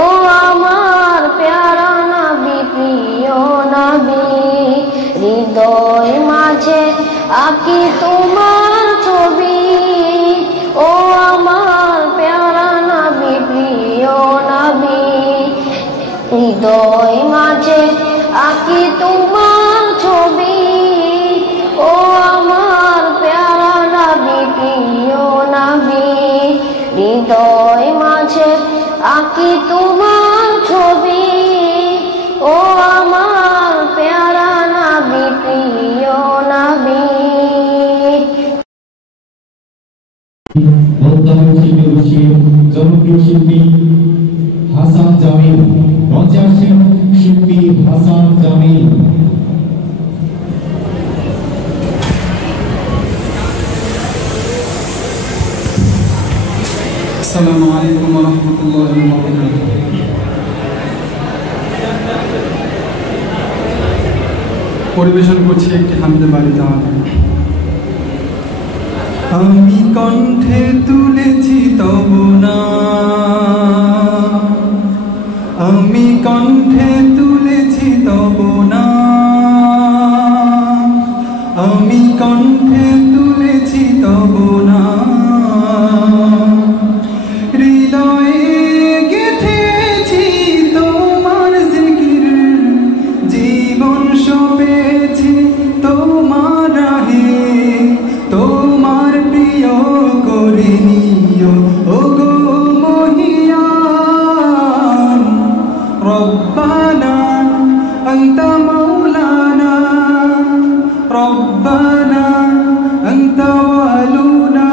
ও আমার প্যারা নবী প্রিয় নবী হৃদয় মাঝে আঁকি তোমার ছবি ও আমার প্যারা নবী প্রিয় নবী হৃদয় মাঝে আঁকি তোমার ছবি ও আমার প্যারা নবী প্রিয় নবী হৃদয় মাঝে আঁকি তোমার ছবি ও আমার প্যারা নবী প্রিয় নবী। জনপ্রিয় শিল্পী হাসান জামিল মঞ্চে আসছেন শিল্পী হাসান জামিল। আসসালামু আলাইকুম ওয়া রাহমাতুল্লাহি ওয়া বারাকাতুহু। পরিবেশন করছি একটি হামদে বাড়ি তাআলা। আমি কণ্ঠে তুলেছি তব নাম, আমি কণ্ঠে তুলেছি তব নাম, আমি কণ্ঠে তুলেছি তব নাম, হৃদয়ে গেঁথেছি তোমার জিকির, জীবন সপেছি তোমার রাহে, তোমার প্রিয় করে নিও ওগো মহিয়ান। রব্বানা আনতা মাওলানা, রব্বানা আনতা ওয়ালুনা,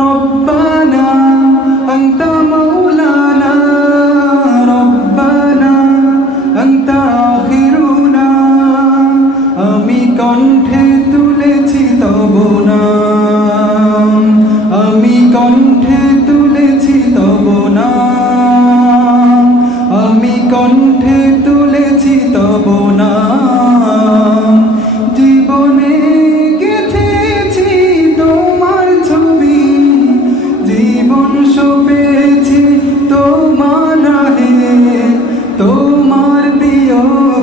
রব্বানা আনতা মাওলানা, রব্বানা আনতা আখিরুনা। আমি কণ্ঠে তুলেছি তব নাম, আমি কণ্ঠে তুলেছি তব নাম, আমি কণ্ঠে তুলেছি তব নাম, জীবনে গেঁথেছি তোমার ছবি, জীবন সপেছি তোমার রাহে, তোমার প্রিয়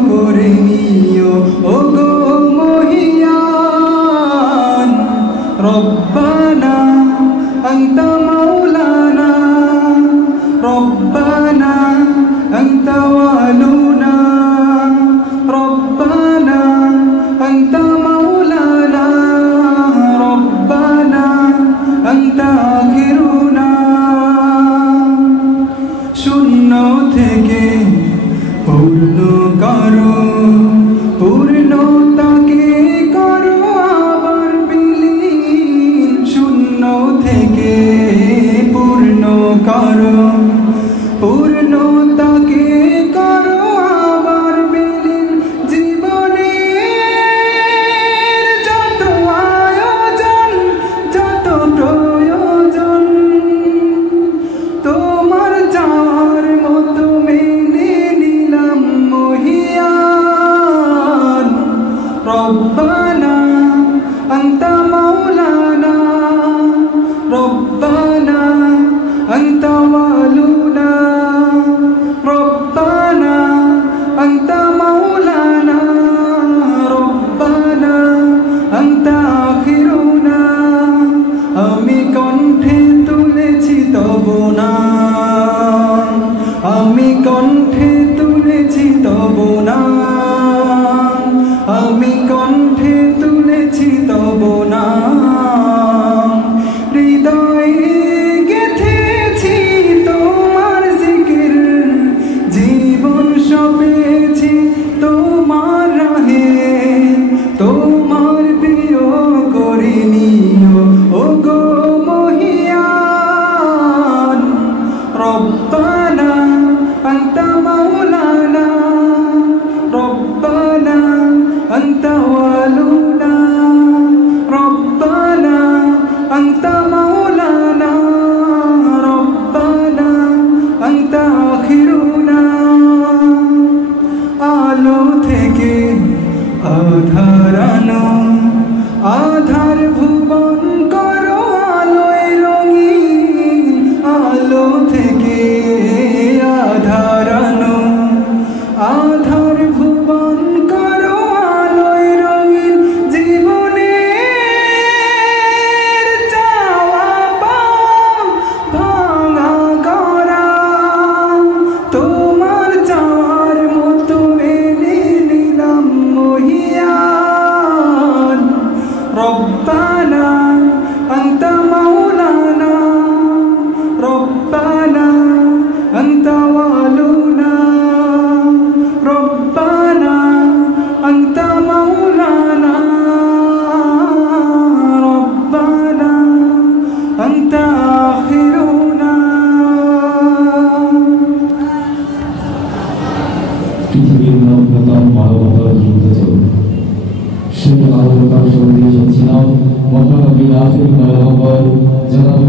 করে নিও ওগো মহিয়ান। রব্বানা আনতা মাওলানা, রব্বানা আনতা ওয়ালুনা, রব্বানা আনতা মাওলানা, রব্বানা আনতা আখিরুনা। শূন্য থেকে পূর্ণ করো, পূর্ণতাকে করো আবার বিলীন, শূন্য থেকে পূর্ণ করো, পূর্ণতাকে করো আবার বিলীন, জীবনের যত আয়োজন যত প্রয়োজন তোমার যার মতো মেনে নিলাম মহিয়ান। রব্বানা আনতা মাওলানা, রব্বানা আনতা ওয়ালুনা, রব্বানা আনতা মাওলানা, রব্বানা আনতা আখিরুনা। আমি কণ্ঠে তুলেছি তব নাম, আমি কণ্ঠে তুলেছি তব নাম, আমি কণ্ঠে তুলেছি তব নাম, হৃদয়ে গেঁথেছি তোমার জিকির, জীবন সপেছি তোমার রাহে, তোমার প্রিয় করে নিও ওগো মহিয়ান। রব্বানা আনতা মাওলানা, রব্বানা আনতা ওয়ালুনা, রব্বানা আনতা মাওলানা, রব্বানা আনতা আখিরুনা। আলো থেকে আধার আনো, আধার ভুবন করো আলোয় রঙিন, আলো থেকে জনাব